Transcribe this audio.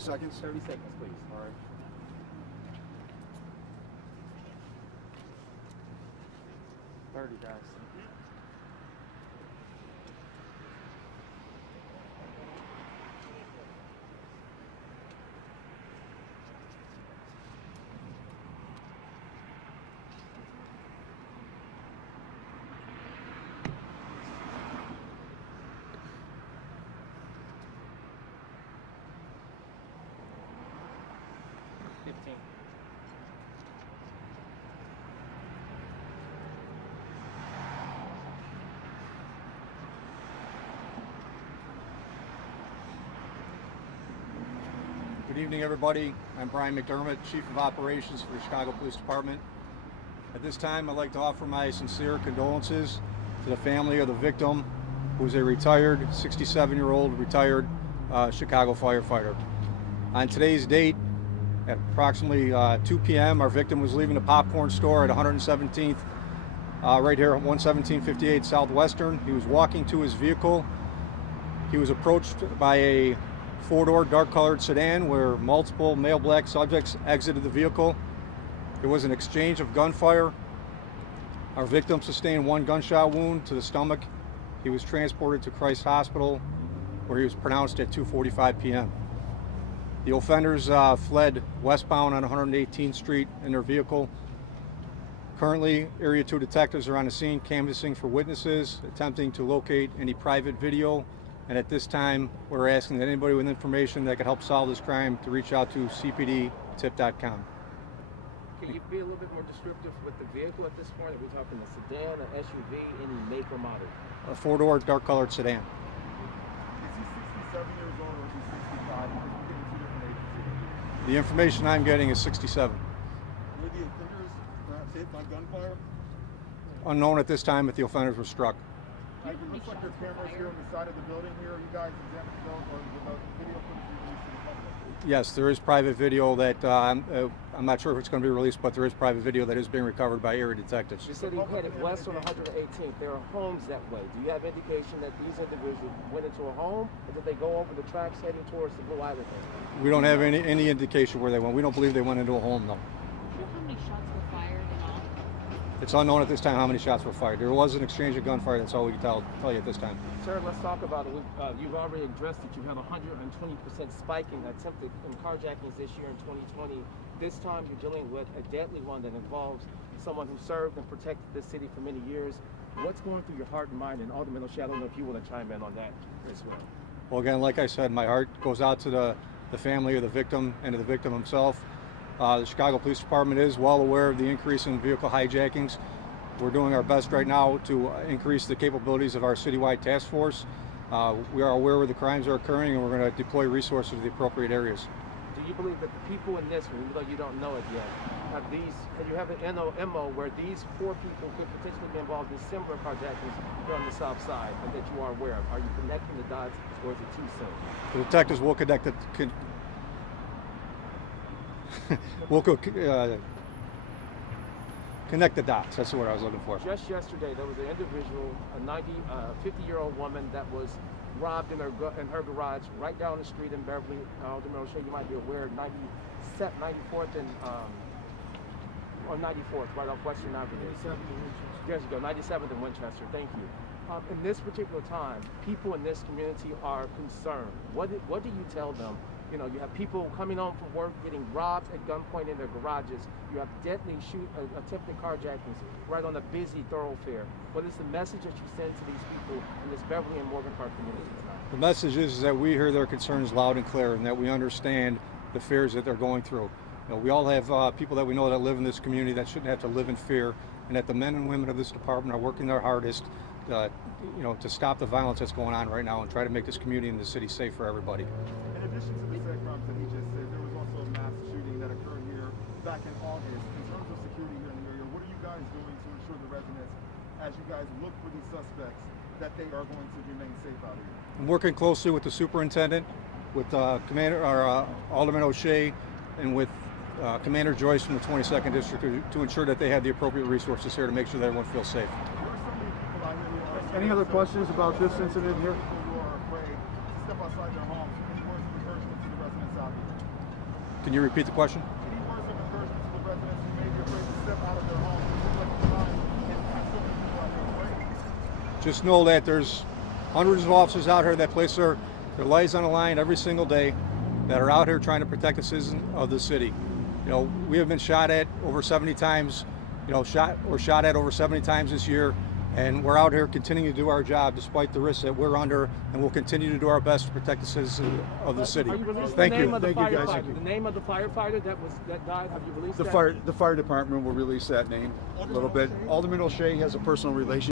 seconds? 30 seconds, please. All right. Guys. Good evening, everybody. I'm Brian McDermott, Chief of Operations for the Chicago Police Department. At this time, I'd like to offer my sincere condolences to the family of the victim, who is a retired, 67-year-old retired Chicago firefighter. On today's date, at approximately 2 p.m., our victim was leaving the popcorn store at 117th, right here at 11758 Southwestern. He was walking to his vehicle. He was approached by a four-door dark-colored sedan where multiple male black subjects exited the vehicle. There was an exchange of gunfire. Our victim sustained one gunshot wound to the stomach. He was transported to Christ Hospital, where he was pronounced at 2:45 p.m. The offenders fled westbound on 118th Street in their vehicle. Currently, Area 2 detectives are on the scene canvassing for witnesses, attempting to locate any private video. And at this time, we're asking that anybody with information that could help solve this crime to reach out to cpdtip.com. Can you be a little bit more descriptive with the vehicle at this point? Are we talking a sedan, an SUV, any make or model? A four-door dark-colored sedan. Is he 67 years old or is he 65? Because we're getting two different agencies. The information I'm getting is 67. Were the offenders perhaps hit by gunfire? Unknown at this time if the offenders were struck. It looks like there's cameras here on the side of the building here. Are you guys examining those or is the video footage released to the public? Yes, there is private video that I'm not sure if it's going to be released, but there is private video that is being recovered by area detectives. You said he headed west on 118th. There are homes that way. Do you have indication that these individuals went into a home, or did they go over the tracks heading towards the Blue Island? We don't have any indication where they went. We don't believe they went into a home, though. How many shots were fired in all? It's unknown at this time how many shots were fired. There was an exchange of gunfire. That's all we can tell you at this time. Sir, let's talk about it. You've already addressed that you had 120% spike in attempted carjackings this year in 2020. This time you're dealing with a deadly one that involves someone who served and protected this city for many years. What's going through your heart and mind? And Alderman O'Shea, I don't know if you want to chime in on that as well. Well, again, like I said, my heart goes out to the family of the victim and to the victim himself. The Chicago Police Department is well aware of the increase in vehicle hijackings. We're doing our best right now to increase the capabilities of our citywide task force. We are aware where the crimes are occurring, and we're going to deploy resources to the appropriate areas. Do you believe that the people in this one, even though you don't know it yet, can you have an MO where these 4 people could potentially be involved in similar carjackings here on the south side, and that you are aware of? Are you connecting the dots, or is it too soon? The detectives will connect the connect the dots. That's what I was looking for. Just yesterday, there was an individual, a 50-year-old woman that was robbed in her garage right down the street in Beverly. Alderman O'Shea, you might be aware, 94th and or 94th, right off Western Avenue. There you go, 97th and Winchester. Thank you. In this particular time, people in this community are concerned. What do you tell them? You know, you have people coming home from work getting robbed at gunpoint in their garages. You have deadly attempted carjackings right on a busy thoroughfare. What is the message that you send to these people in this Beverly and Morgan Park community tonight? The message is that we hear their concerns loud and clear, and that we understand the fears that they're going through. You know, we all have people that we know that live in this community that shouldn't have to live in fear, and that the men and women of this department are working their hardest to stop the violence that's going on right now and try to make this community and the city safe for everybody. In addition to the said crimes that he just said, there was also a mass shooting that occurred here back in August. In terms of security here in the area, what are you guys doing to ensure the residents, as you guys look for these suspects, that they are going to remain safe out here? I'm working closely with the superintendent, with Alderman O'Shea, and with Commander Joyce from the 22nd District to ensure that they have the appropriate resources here to make sure that everyone feels safe. Any other questions about this incident here? People who are afraid to step outside their homes, and words of encouragement to the residents out here. Can you repeat the question? Any words of encouragement to the residents who may be afraid to step out of their homes? It seems like the crime and so many people out there waiting. Just know that there's hundreds of officers out here that place their lives on the line every single day, that are out here trying to protect the citizens of the city. You know, we have been shot at over 70 times, shot at over 70 times this year, and we're out here continuing to do our job despite the risks that we're under, and we'll continue to do our best to protect the citizens of the city. Are you releasing Thank the name you. of the Thank you, guys. firefighter? The name of the firefighter that died. Have you released The that? fire department will release that name a little bit. Alderman O'Shea has a personal relationship